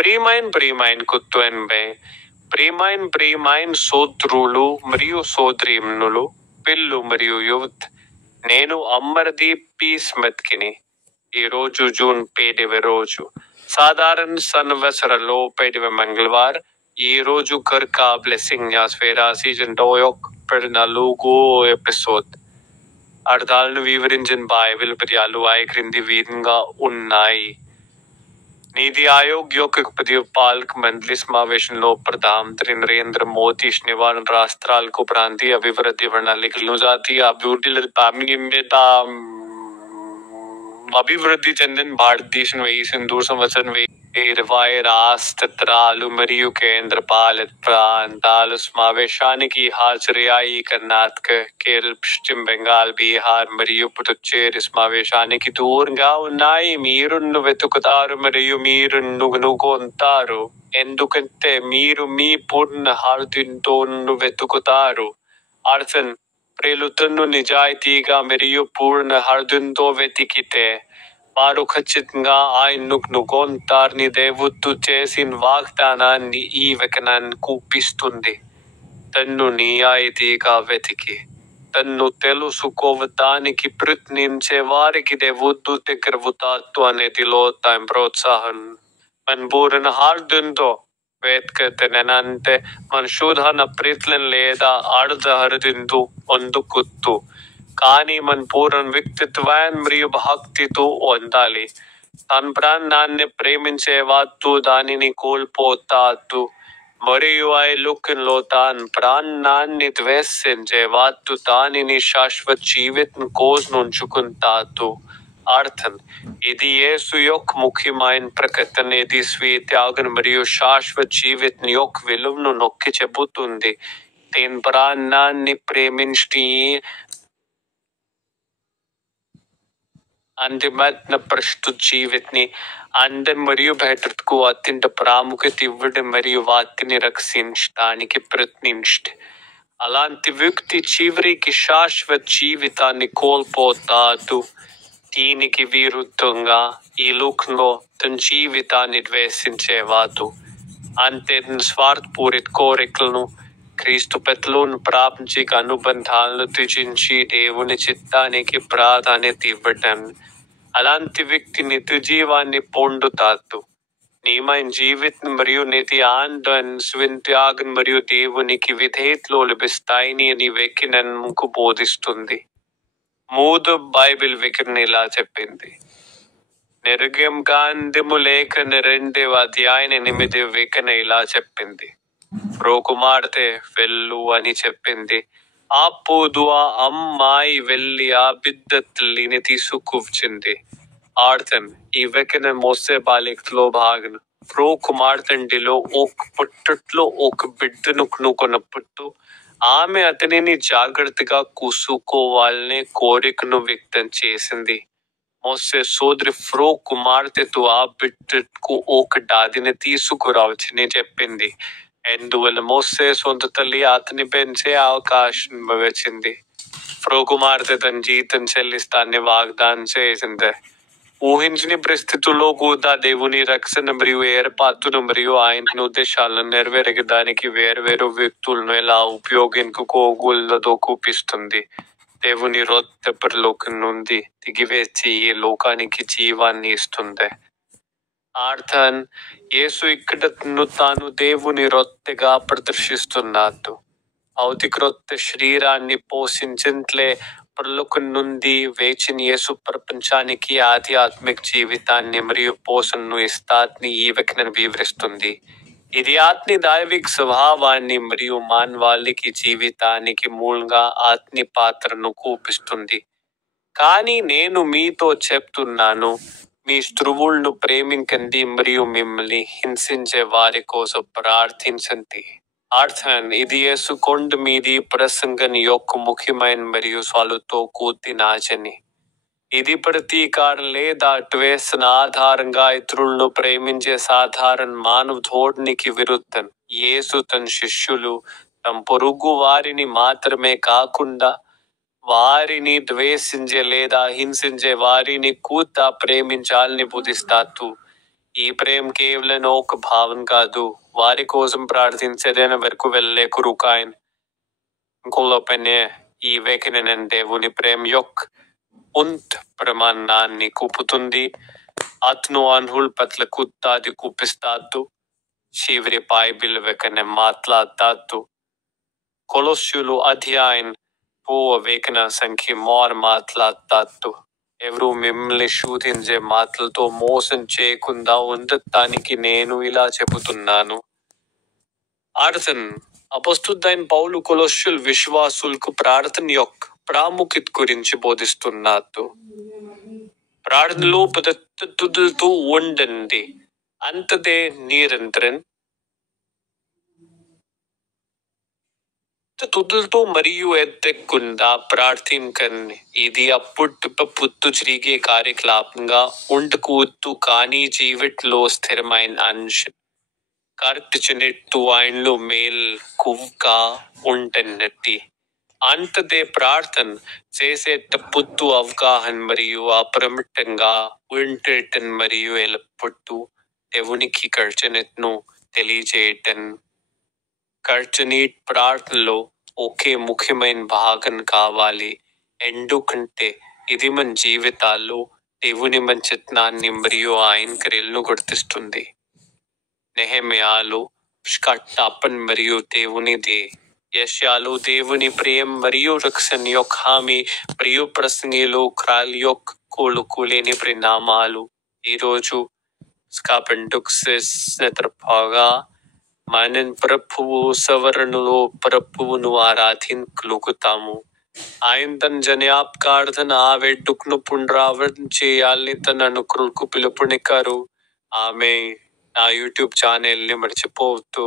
ప్రియమైన కుతున్బే, ప్రియమైన సోదరులు మరియు సోదరీమణులు, పిల్లు మరియు యువత్, నేను అమర్దీప్ పి. స్మిత్కిని. ఈ రోజు జూన్ 5వ రోజు. సాధారణ సంవత్సరంలో 5వ మంగళవారం. ఈ రోజు కర్కా బ్లెస్సింగ్ న్యాస్వేరా సీజన్ 4 ఎపిసోడ్. అర్థాలను వివరించిన బైబిల్ పద్యాలు క్రింది విధంగా ఉన్నాయి. నీతి ఆయోగ్ యొక్క పాలక మండలి సమావేశంలో ప్రధానమంత్రి నరేంద్ర మోదీ శనివారం రాష్ట్రాలకు ప్రాంతీయ అభివృద్ధి ప్రణాళికలను జాతీయ అభివృద్ధి చెందిన భారతదేశం 1000 సంవత్సరం 20 రాష్ట్రాలు మరియు కేంద్ర పాలిత ప్రాంతాల సమావేశానికి హాజరయ్యాయి. కర్ణాటక, కేరళ, పశ్చిమ బెంగాల్, బీహార్ మరియు పుదుచ్చేరి సమావేశానికి దూరంగా ఉన్నాయి. మీరు వెతుకుతారు మరియు మీరు కనుగొంటారు, ఎందుకంటే మీరు మీ పూర్ణ హృదయంతో వెతుకుతారు. అర్థం: ప్రియులను నిజాయితీగా మరియు పూర్ణ హృదయంతో వెతికితే వారు ఖచ్చితంగా ఆయన్ను కనుగొంటారని దేవుడు చేసిన వాగ్దానాన్ని ఈ వచనం చూపిస్తుంది. తన్ను నిజాయితీగా వెతికి తన్ను తెలుసుకోవడానికి ప్రయత్నించే వారికి దేవుడు దగ్గరవుతాడు అనేది లోతైన ప్రోత్సాహం. మన పూర్ణ హృదయంతో వెతకతనంటే మన శోధన ప్రయత్నం లేదా అర్ధ హృదయంతో అందుకొద్దు, కానీ మన పూర్ణ వ్యక్తిత్వాన్ని మరియు భక్తితో ఉండాలి. తన ప్రాణాన్ని ప్రేమించేవాడు దానిని కోల్పోతాడు, మరియు ఈ లోకంలో తన ప్రాణాన్ని ద్వేషించేవాడు దానిని శాశ్వత జీవితం కోసం ఉంచుకుంటాడు. అర్థం: ఇది యేసు యొక్క ముఖ్యమైన ప్రకటన. ఇది స్వీయ త్యాగం మరియు శాశ్వత జీవితం యొక్క విలువను నొక్కి చెబుతుంది. తన ప్రాణాన్ని ప్రేమించి అంతిమ ప్రస్తుత జీవితాన్ని అందం మరియు భద్రతకు అత్యంత ప్రాముఖ్యత ఇవ్వడం మరియు వాటిని రక్షించడానికి ప్రయత్నించడం. అలాంటి వ్యక్తి చివరికి శాశ్వత జీవితాన్ని కోల్పోతాడు. దీనికి విరుద్ధంగా ఈ లోకంలో తన జీవితాన్ని ద్వేషించేవాడు, అంటే తన స్వార్థపూరిత కోరికలను, క్రీస్తు పట్ల ప్రాపంచిక అనుబంధాలను త్యజించి దేవుని చిత్తానికి ప్రాధాన్యత ఇవ్వడం. అలాంటి వ్యక్తి నిత్య జీవాన్ని పొందుతాడు. నియమైన జీవితం మరియు నీతి ఆనందం స్వయంత్యాగం మరియు దేవునికి విధేయతలో లభిస్తాయని అని వచనము బోధిస్తుంది. మూడు బైబిల్ వచనం ఇలా చెప్పింది. నిర్గమకాండము లేఖన 2వ అధ్యాయం 8వ వచనం ఇలా చెప్పింది. ఫరో కుమార్తె వెళ్ళు అని చెప్పింది. అప్పుడు ఆ అమ్మాయి వెళ్ళి ఆ బిడ్డ తల్లిని తీసుకువచ్చింది. అర్థం: ఈ వచనం మోసే బాలికలో భాగం. ఫరో కుమార్తెలో ఒక పుట్టట్లో ఒక బిడ్డను కనుగొన్నప్పుడు ఆమె అతనిని జాగ్రత్తగా చూసుకోవాలనే కోరికను వ్యక్తం చేసింది. మోసే సోదరి ఫరో కుమార్తెతో ఆ బిడ్డకు ఒక దాదిని తీసుకురావచ్చని చెప్పింది. అందువల్ల మోసే సొంత తల్లి అతని పెంచే అవకాశం వచ్చింది. ఫరో కుమార్తె తన జీతం చెల్లిస్తానని వాగ్దానం చేసింది. ఊహించని పరిస్థితుల్లో కూడా దేవుని రక్షణ మరియు ఏర్పాటును మరియు ఆయన ఉద్దేశాలను నెరవేర్చడానికి వేర్వేరు వ్యక్తులను ఎలా ఉపయోగించుకోగలదో చూపిస్తుంది. దేవుని రొట్టె పరలోకం నుండి దిగివచ్చి ఈ లోకానికి జీవాన్ని ఇస్తుంది. అర్థం: యేసు ఇక్కడ తాను దేవుని రొట్టెగా ప్రదర్శిస్తున్నాడు. భౌతిక రొట్టె శరీరాన్ని పోషించట్లే, పరలోకం నుండి వచ్చిన యేసు ప్రపంచానికి ఆధ్యాత్మిక జీవితాన్ని మరియు పోషణను ఇస్తాడని ఈ వచనం వివరిస్తుంది. ఇది ఆత్మ దైవిక స్వభావాన్ని మరియు మానవాళికి జీవితానికి మూలంగా ఆత్మ పాత్రను చూపిస్తుంది. కానీ నేను మీతో చెప్తున్నాను, మీ శత్రువులను ప్రేమించండి మరియు మిమ్మల్ని హింసించే వారి కోసం ప్రార్థించండి. అర్థం: ఇది యేసు కొండ మీది ప్రసంగం యొక్క ముఖ్యమైన మరియు స్వాలుతో కూడిన ఆచరణ. ఇది ప్రతీకారం లేదా ద్వేషం ఆధారంగా ఇతరులను ప్రేమించే సాధారణ మానవ ధోరణికి విరుద్ధం. యేసు తన శిష్యులు తమ పొరుగు వారిని మాత్రమే కాకుండా వారిని ద్వేషించే లేదా హింసించే వారిని కూడా ప్రేమించాలని బోధిస్తాడు. ఈ ప్రేమ కేవలం ఒక భావన కాదు, వారి కోసం ప్రార్థించేదైన వరకు వెళ్ళే కురుకాయన్ ఇంకోలోపనే ఈ వేకనెన్ దేవుని ప్రేమ యొక్క ఉంట్ ప్రమాణాన్ని కూపుతుంది. అతను అన్హుల్ పట్ల కుత్తాది కూపిస్తాడు. చివరి బైబిల్ వేకనే మాట్లాడతాడు. కొలొస్యులు అధ్యాయం వేకన సంఖ్య మోర్ మాట్లాడతాడు. ఎవరు మిమ్మల్ని శోధించే మాటలతో మోసం చేయకుండా ఉండటానికి నేను ఇలా చెబుతున్నాను. అర్థం అపొస్తలుడైన పౌలు కొలొస్యుల విశ్వాసులకు ప్రార్థన యొక్క ప్రాముఖ్యత గురించి బోధిస్తున్నాడు. ప్రార్థనలో పద్ధతులతో ఉండండి. అంతదే నిరంతరం తుదులతో మరియు ఎత్తకుండా ప్రార్థించండి. ఇది అప్పుడు జరిగే కార్యకలాపంగా ఉండకూడదు, కానీ జీవితంలో స్థిరమైన అంశం. కార్తిచినట్టు ఆయనలో మేల్కొవగా ఉంటన్నట్టు. అంతదే ప్రార్థన చేసేటప్పుడు అవగాహన మరియు అప్రమత్తంగా ఉండటం మరియు ఎల్లప్పుడూ దేవునికి కృతజ్ఞతను తెలియజేయటం. కృతజ్ఞత ప్రార్థనలో ఒకే ముఖ్యమైన భాగం కావాలి, ఎందుకంటే ఇది మన జీవితాల్లో దేవుని మంచితనాన్ని మరియు ఆయన క్రియలను గుర్తిస్తుంది. నెహెమ్యాలో ష్కట్టాపన్ మరియు దేవునిది. యెషయాలో దేవుని ప్రేమ మరియు రక్షణ యొక్క హామీ మరియు ప్రసంగిలో క్రాల్ యొక్క కోలుకోలేని పరిణామాలు. ఈరోజు స్కాపెండుక్స్గా మనం ప్రభువు సవరణలో ప్రభువును ఆరాధించగలుగుతాము. ఆయన తన జ్ఞాపకార్థన ఆ వేడుకను పునరావృతం చేయాలని తన అనుకులకు పిలుపునిచ్చారు. ఆమె నా యూట్యూబ్ ఛానల్ని మర్చిపోవద్దు.